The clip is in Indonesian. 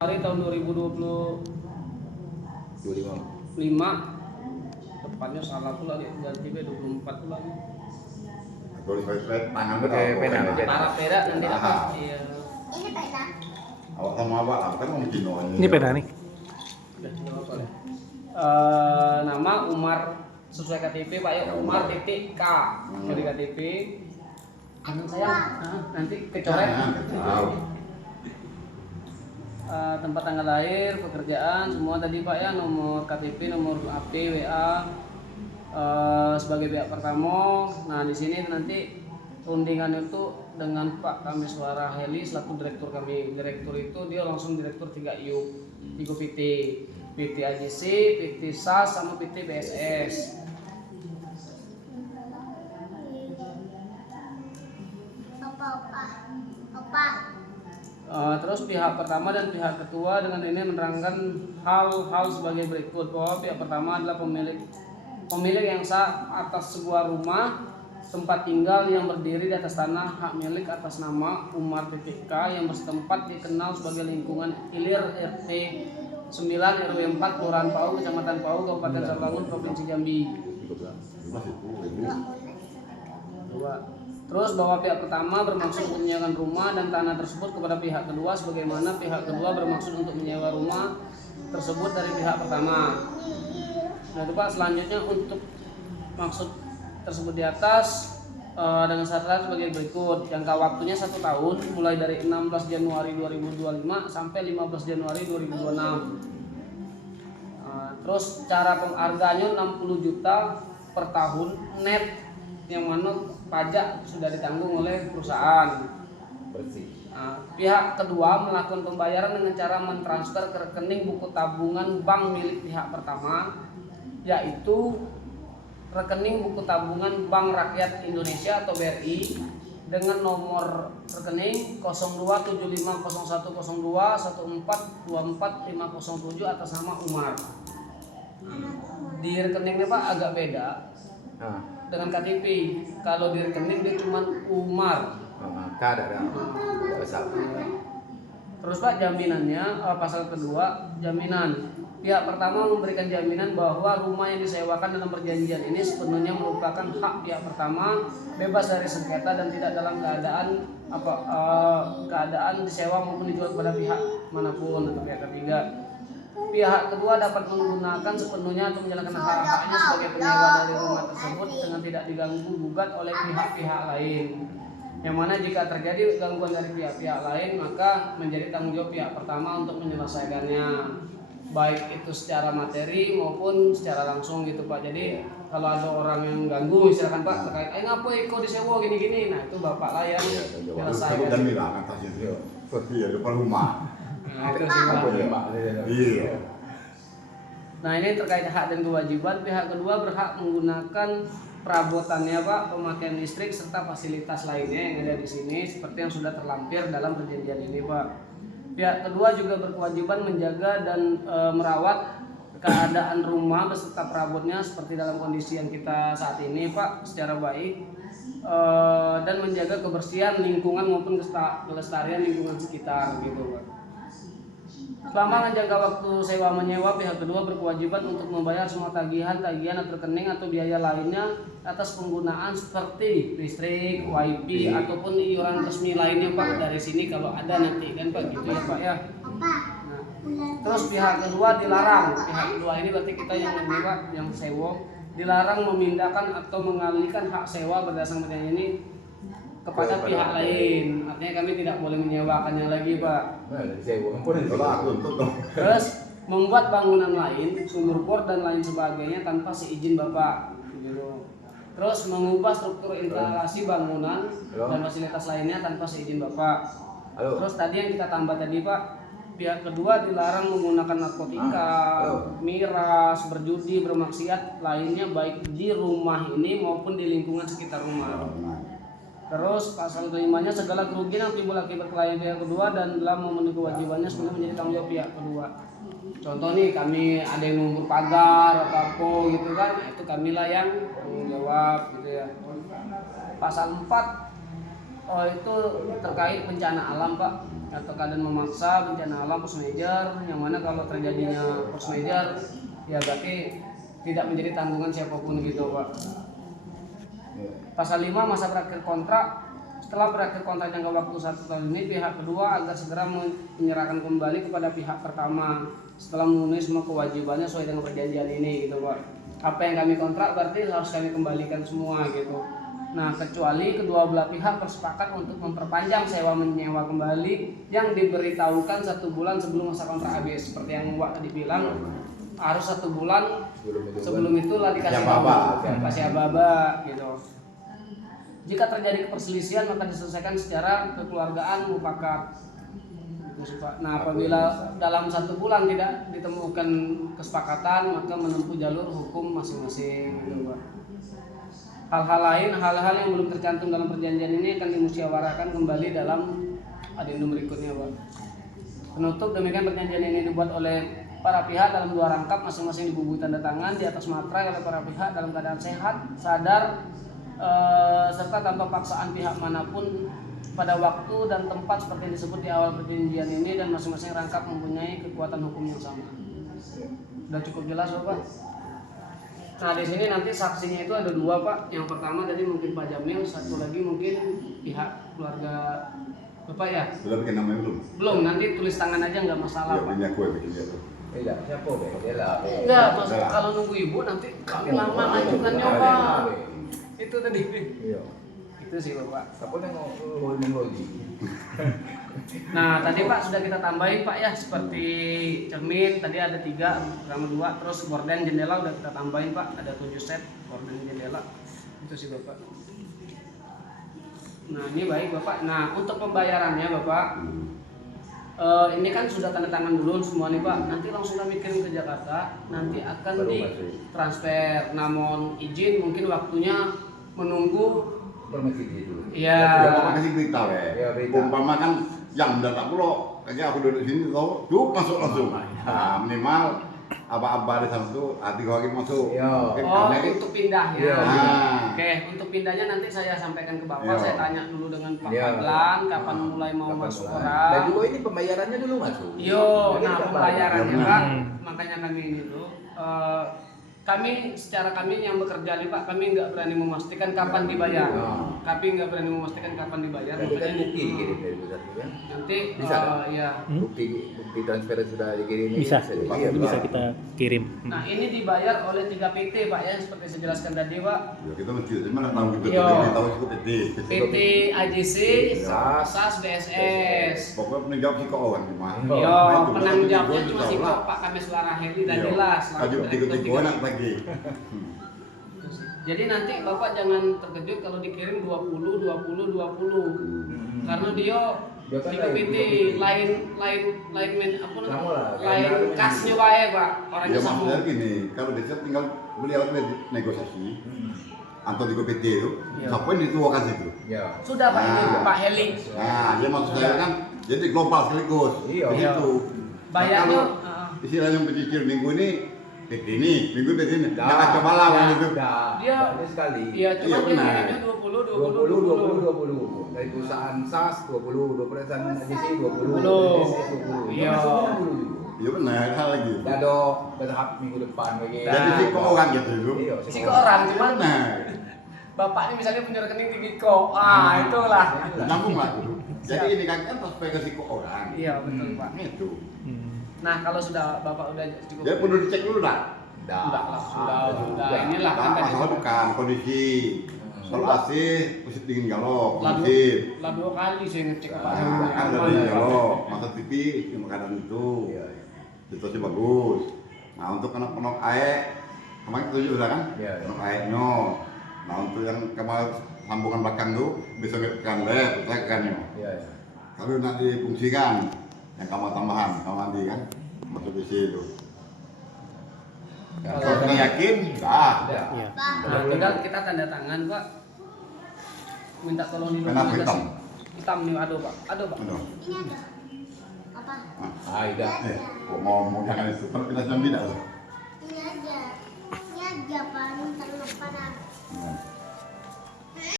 Hari tahun 2025 depannya salah pula ganti 24 pula nih. Boleh tangan pena. Para pera nanti apa? Iya. Ini pena. Awak sama awak lah, kan mau Cino Ini pena nih. Udah jawab soalnya. Nama Umar sesuai KTP Pak ya, Umar titik K dari KTP. Kanan saya nanti kecoret. Tempat tanggal lahir, pekerjaan, semua tadi Pak ya, nomor KTP, nomor HP, WA sebagai pihak pertama. Nah di sini nanti rundingan itu dengan Pak Kamiswara Heli selaku direktur kami. Direktur itu dia langsung direktur 3 IU, 3 PT, PT AJC, PT SAS, sama PT BSS. Opa. Terus pihak pertama dan pihak ketua dengan ini menerangkan hal-hal sebagai berikut, bahwa pihak pertama adalah pemilik yang sah atas sebuah rumah tempat tinggal yang berdiri di atas tanah hak milik atas nama Umar titik K yang bersetempat dikenal sebagai lingkungan Ilir RT 9 RW 4 Kelurahan Pau, Kecamatan Pau, Kabupaten Sabangun, Provinsi Jambi. Terus bahwa pihak pertama bermaksud untuk menyewakan rumah dan tanah tersebut kepada pihak kedua, sebagaimana pihak kedua bermaksud untuk menyewa rumah tersebut dari pihak pertama. Nah itu Pak, selanjutnya untuk maksud tersebut di atas dengan syarat sebagai berikut. Jangka waktunya 1 tahun mulai dari 16 Januari 2025 sampai 15 Januari 2026. Terus cara penghargaannya 60 juta per tahun net, yang mana pajak sudah ditanggung oleh perusahaan. Pihak kedua melakukan pembayaran dengan cara mentransfer ke rekening buku tabungan bank milik pihak pertama, yaitu rekening buku tabungan Bank Rakyat Indonesia atau BRI dengan nomor rekening 02750102142457 atas nama Umar. Di rekeningnya Pak agak beda dengan KTP. Kalau di rekening dia cuma Umar. Terus Pak, jaminannya pasal kedua, jaminan. Pihak pertama memberikan jaminan bahwa rumah yang disewakan dalam perjanjian ini sepenuhnya merupakan hak pihak pertama, bebas dari sengketa dan tidak dalam keadaan disewa maupun dijual kepada pihak manapun atau pihak ketiga. Pihak kedua dapat menggunakan sepenuhnya atau menjalankan hak-haknya sebagai penyewa dari rumah tersebut dengan tidak diganggu gugat oleh pihak-pihak lain. Yang mana jika terjadi gangguan dari pihak-pihak lain, maka menjadi tanggung jawab pihak pertama untuk menyelesaikannya, baik itu secara materi maupun secara langsung gitu Pak. Jadi kalau ada orang yang ganggu misalkan Pak terkait ngapain kok disewa gini-gini, nah itu Bapak lah yang menyelesaikan. Dan bilang atas itu, iya depan rumah. Itu sih Pak. Iya. Nah ini terkait hak dan kewajiban, pihak kedua berhak menggunakan perabotannya Pak, pemakaian listrik serta fasilitas lainnya yang ada di sini seperti yang sudah terlampir dalam perjanjian ini Pak. Pihak kedua juga berkewajiban menjaga dan merawat keadaan rumah beserta perabotnya seperti dalam kondisi yang kita saat ini Pak secara baik, dan menjaga kebersihan lingkungan maupun kelestarian lingkungan sekitar gitu Pak. Selama jangka waktu sewa menyewa, pihak kedua berkewajiban untuk membayar semua tagihan atau rekening atau biaya lainnya atas penggunaan seperti listrik, wifi ataupun iuran resmi lainnya Pak dari sini kalau ada nanti kan Pak gitu ya Pak ya. Nah, terus pihak kedua dilarang, pihak kedua ini berarti kita yang menyewa, yang sewa dilarang memindahkan atau mengalihkan hak sewa berdasarkan perjanjian ini kepada pihak lain. Artinya kami tidak boleh menyewakannya lagi Pak. Terus membuat bangunan lain, sumur bor dan lain sebagainya tanpa seizin Bapak. Terus mengubah struktur instalasi bangunan dan fasilitas lainnya tanpa seizin Bapak. Terus tadi yang kita tambah tadi Pak, pihak kedua dilarang menggunakan narkotika, miras, berjudi, bermaksiat lainnya baik di rumah ini maupun di lingkungan sekitar rumah. Terus pasal kelimanya, segala kerugian yang timbul akibat kelalaian pihak kedua dan dalam memenuhi kewajibannya sebenarnya menjadi tanggung jawab pihak kedua. Contoh nih, kami ada yang numpuk pagar atau apa gitu kan, itu kamilah yang tanggung jawab gitu ya. Pasal 4 itu terkait bencana alam Pak. atau keadaan memaksa, bencana alam, force major, yang mana kalau terjadinya force major ya berarti tidak menjadi tanggungan siapapun gitu Pak. Pasal 5 masa berakhir kontrak. Setelah berakhir kontrak jangka waktu 1 tahun ini, pihak kedua agar segera menyerahkan kembali kepada pihak pertama setelah memenuhi semua kewajibannya sesuai dengan perjanjian ini gitu Pak. Apa yang kami kontrak berarti harus kami kembalikan semua gitu. Nah, kecuali kedua belah pihak bersepakat untuk memperpanjang sewa menyewa kembali yang diberitahukan 1 bulan sebelum masa kontrak habis. Seperti yang Wak tadi bilang, harus 1 bulan sebelum itulah dikasih kasih aba-aba gitu. Jika terjadi perselisihan maka diselesaikan secara kekeluargaan mufakat. Nah, apabila dalam 1 bulan tidak ditemukan kesepakatan maka menempuh jalur hukum masing-masing gitu Pak. Hal-hal yang belum tercantum dalam perjanjian ini akan dimusyawarahkan kembali dalam adendum berikutnya Pak. Penutup, demikian perjanjian ini dibuat oleh para pihak dalam 2 rangkap masing-masing dibubui tanda tangan di atas materai oleh para pihak dalam keadaan sehat, sadar, serta tanpa paksaan pihak manapun pada waktu dan tempat seperti yang disebut di awal perjanjian ini, dan masing-masing rangkap mempunyai kekuatan hukum yang sama. Sudah cukup jelas Bapak? Nah, di sini nanti saksinya itu ada 2 Pak. Yang pertama tadi mungkin Pak Jamil, satu lagi mungkin pihak keluarga Bapak ya. Sudah bikin namanya belum? Belum, nanti tulis tangan aja nggak masalah Ya, Pak. punya aku bikin dia tuh. Tidak, siapa be? Dia lah. Enggak, kalau nunggu ibu nanti kami lama lanjutannya Pak. Itu tadi. Iya. Itu sih Bapak. Siapa yang lagi? Nah, tadi Pak sudah kita tambahin Pak ya, seperti cermin tadi ada 3, pertama 2, terus gorden jendela udah kita tambahin Pak, ada 7 set gorden jendela. Itu sih Bapak. Nah, ini baik Bapak. Nah, untuk pembayarannya Bapak, ini kan sudah tanda tangan dulu semua nih Pak. Nanti langsung kami kirim ke Jakarta, nanti akan ditransfer. Namun izin mungkin waktunya menunggu. Permisi dulu. Iya. Bapak kasih berita Ya, berita. umpama kan jam dan tak pulau, kayak aku duduk sini tahu, yuk masuk langsung. Nah, minimal aba-aba di sana tuh, hati kau lagi masuk. Iya. Mungkin Oh, karena ini- untuk pindahnya. Iya. Oke, untuk pindahnya nanti saya sampaikan ke Bapak. Iya. Saya tanya dulu dengan Pak Iya. Fadlan kapan mulai mau Kapan masuk mulai? orang. Dan juga ini pembayarannya dulu masuk. Yo, Jadi nah dapat. pembayarannya Iya, Pak, benar. makanya kami ini tuh kami secara kami yang bekerja nih Pak, kami nggak berani memastikan kapan dibayar. Oh. Kami nggak berani memastikan kapan dibayar. Jadi kan Makanya bukti dikirim dari pusat itu kan? nanti Bisa, kan? ya. Bukti transfer sudah dikirim ini Bisa, Iya, itu bisa Pak. kita kirim. Nah, ini dibayar oleh 3 PT Pak ya, seperti saya jelaskan tadi Pak. Ya, kita mesti cuma tahu gitu, Iya. kita tahu itu PT. PT AJC, SAS, SAS, BSS. Pokoknya penanggung jawab sih kok orang cuma. Oh. Yo, Nah, itu penanggung betul, jawabnya betul, cuma betul, si lah. Pak Kames Laraheli dan Iya. jelas. Kaju tiga enak lagi. Jadi nanti Bapak jangan terkejut kalau dikirim 20 20 20. Karena dia Dia kan tiga lain, PT lain apa Sama namanya? lah, Lain kayak kasnya wae Pak. Orangnya Ya sama. maksudnya gini, kalau dia tinggal beliau negosiasi, atau di PT itu, Iya. siapa yang dituakan situ? Ya. Sudah Pak ini Nah. Pak Heli. Nah, dia maksud saya kan, jadi global sekaligus. Iya. Begitu. Bayarnya, Nah, kalau istilahnya pencicil minggu ini, PT ini, minggu PT ini, jangan coba lah kan itu. Dia- Dia sekali. Iya, cuma Iya, dia benar. kirimnya 20 20 20 20. Dari perusahaan SAS 20, perusahaan AJC 20. 20. Iya. Iya. Iya benar, hal lagi. Dado bertahap minggu depan lagi. Jadi Nah. si kok orang gitu itu. Iya, Si ke orang cuman Benar. Bapak ini misalnya punya rekening di Giko. Ah, itulah. Nyambung lah itu. Jadi ini kan transfer ke si kok orang. Iya, betul Pak. Itu. Nah, kalau sudah Bapak udah cukup. Dia perlu dicek dulu dah. Sudah lah, sudah. Udah. Inilah kan Nah, tadi. masalah bukan kondisi. Kalau AC, mesti dingin galok, Lah kondisi. 2 kali saya ngecek Pak. Nah, kan dari galok, masa TV yang makanan itu. Iya, iya. Situasi bagus. Nah, untuk anak penok air, kemarin kita sudah kan? Iya, iya. Penok airnya. Nah, untuk yang kemarin sambungan belakang tuh bisa ngekan led, tekannya. Iya, iya. Kalau nanti difungsikan, yang kamar tambahan, kamar mandi kan, masuk di situ. Ya, Kalau sudah yakin, dah. Ada. Iya. Nah, tinggal kita tanda tangan Pak. Minta tolong di Kenapa hitam? Hitam nih, ada Pak. Ada Pak. Aduh. Ini ada. Apa? Ah, iya. Kok ngomong jangan itu, terus kita jangan tidak. Ini aja. Ini aja Pak. Ini terlalu panas. Nah.